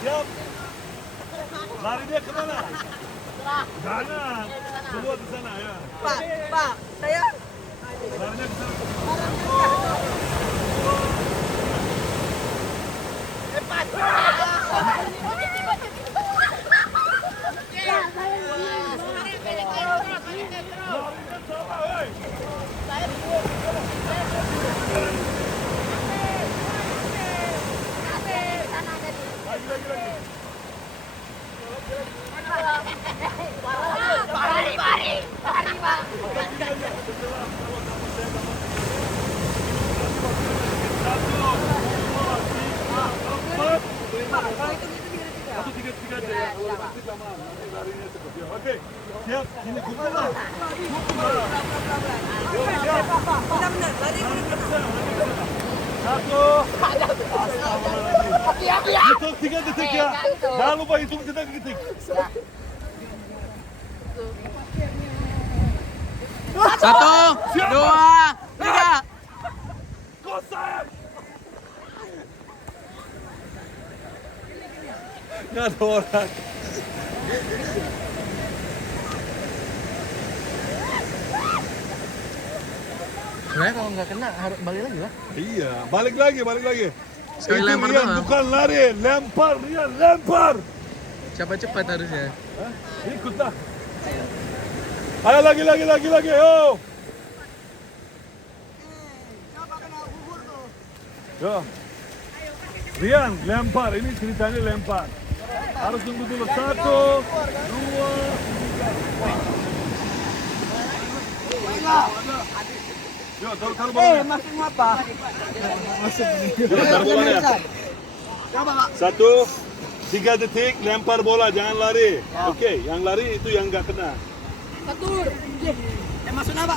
Siap. Lari dia kemana? Jangan. Keluar di sana ya. Pak, saya. Larinya ke sana. Larinya salah, hei. Lagi. Pari, Pak. Satu, tiga aja ya. Kalau nanti sama, nanti larinya cepet ya. Oke, siap. Sini kumpul lah. Benar-benar, lari. Satu. Hitung 3 detik ya. Jangan lupa hitung 3 detik. Satu, dua, tiga. Kosan. Nggak ada orang. Sebenarnya kalau nggak kena harus balik lagi lah. Iya, balik lagi. Sekali Itu lempar Rian, doang. bukan lari, lempar Rian, lempar. Siapa cepat harusnya. Hah? Ikutlah. Ayo lagi, yo. Yo. Rian, lempar. Ini ceritanya lempar. Harus tunggu dulu. 1, 2, 3. Yo, taruh bolanya. Masuk apa? Taruh bolanya. 1, 3 detik, lempar bola, jangan lari. Oke, yang lari itu yang nggak kena. Masuk apa?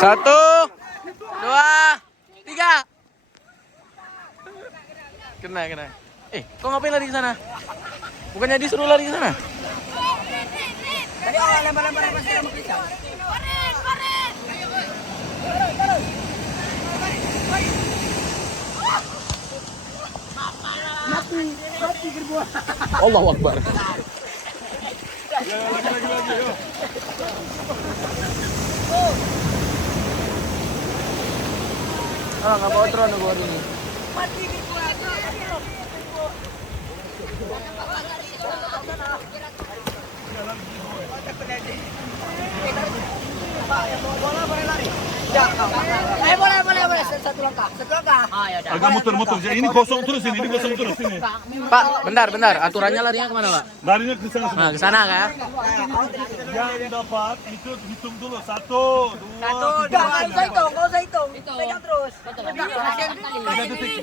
Satu, dua, tiga. Kena. Kok ngapain lari ke sana? Bukannya disuruh lari ke sana? Tadi orang lempar-lempar sih sama kita. Mati gerbuah. Allahu Akbar. Ya, lagi, yo. Nggak bawa tron buat ini. Mati gerbuah. Pak, yang bawa bola boleh lari? Ya, boleh. Satu langkah. Ah, ya udah. Agak muter. Ini kosong terus ini, Pak, bentar. Aturannya larinya kemana, Pak? Larinya ke sana semua. Nah, ke sana kan? Yang dapat itu hitung dulu. 1, 2, 3. Nggak usah hitung. Pegang terus. 3 detik.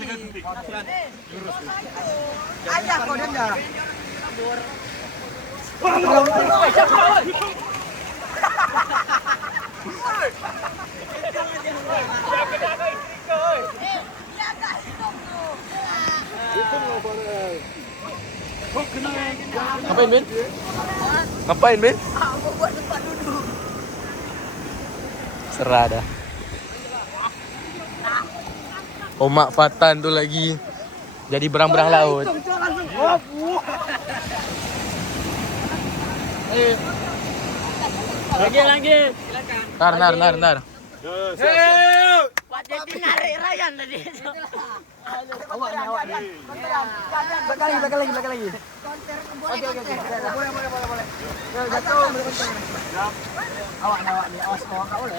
Aja kau denda. Ngapain, Ben? Buat tempat duduk. Serah dah. Omak Fatan tuh lagi jadi berang-berang laut. Lagi. Ntar. Buat jadi narik Ryan tadi. Awak nih. Belakang lagi. Oke. Boleh. Jatuh. Awak nih. Awas kau enggak boleh.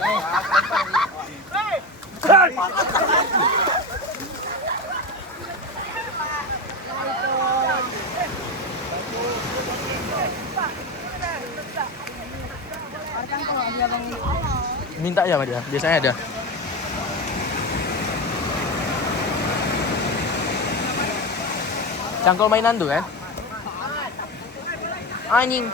Minta ya sama dia, biasanya ada. Cangkul mainan tuh kan? Anjing.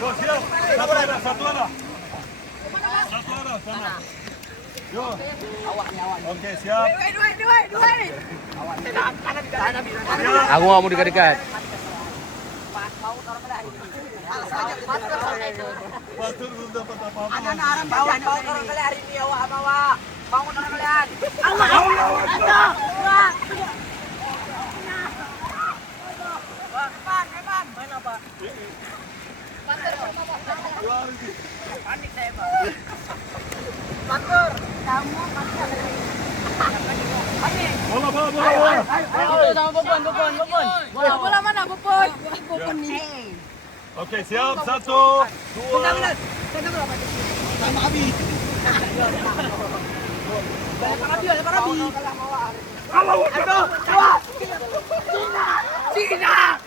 Yo, siap. Satu arah sana. Yuk. Awak nih, awak. Oke, siap. Dua. Awak. Kanan. Aku nggak mau dekat-dekat. Mau orang kelihatan. Alas aja masker. Batur belum dapat apa-apa. Anak orang bawa orang kelihatan ini awak bawa. Bangun orang kelihatan. Eman. Mana, Pak? Panik saya, Pak. Masker. Kamu masker. Bola. Sama Bobon. Bola mana, Bobon? Bobon nih. Oke, siap. 1, 2. Sama Abi. Lempar Abi. Aduh, Cina.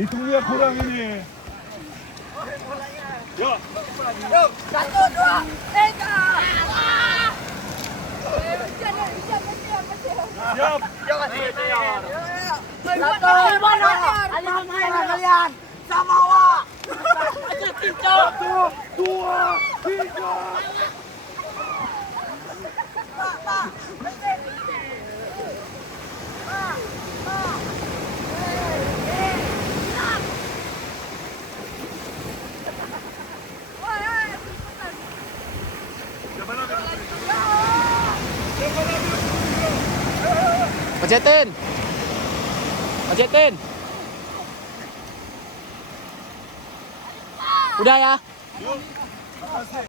Hitung dia kurang ini. Yuk. 1, 2, 3. Siap. Kalian sama awak. 1, 2, 3. Pencet. Udah ya? Yuk. Makasih.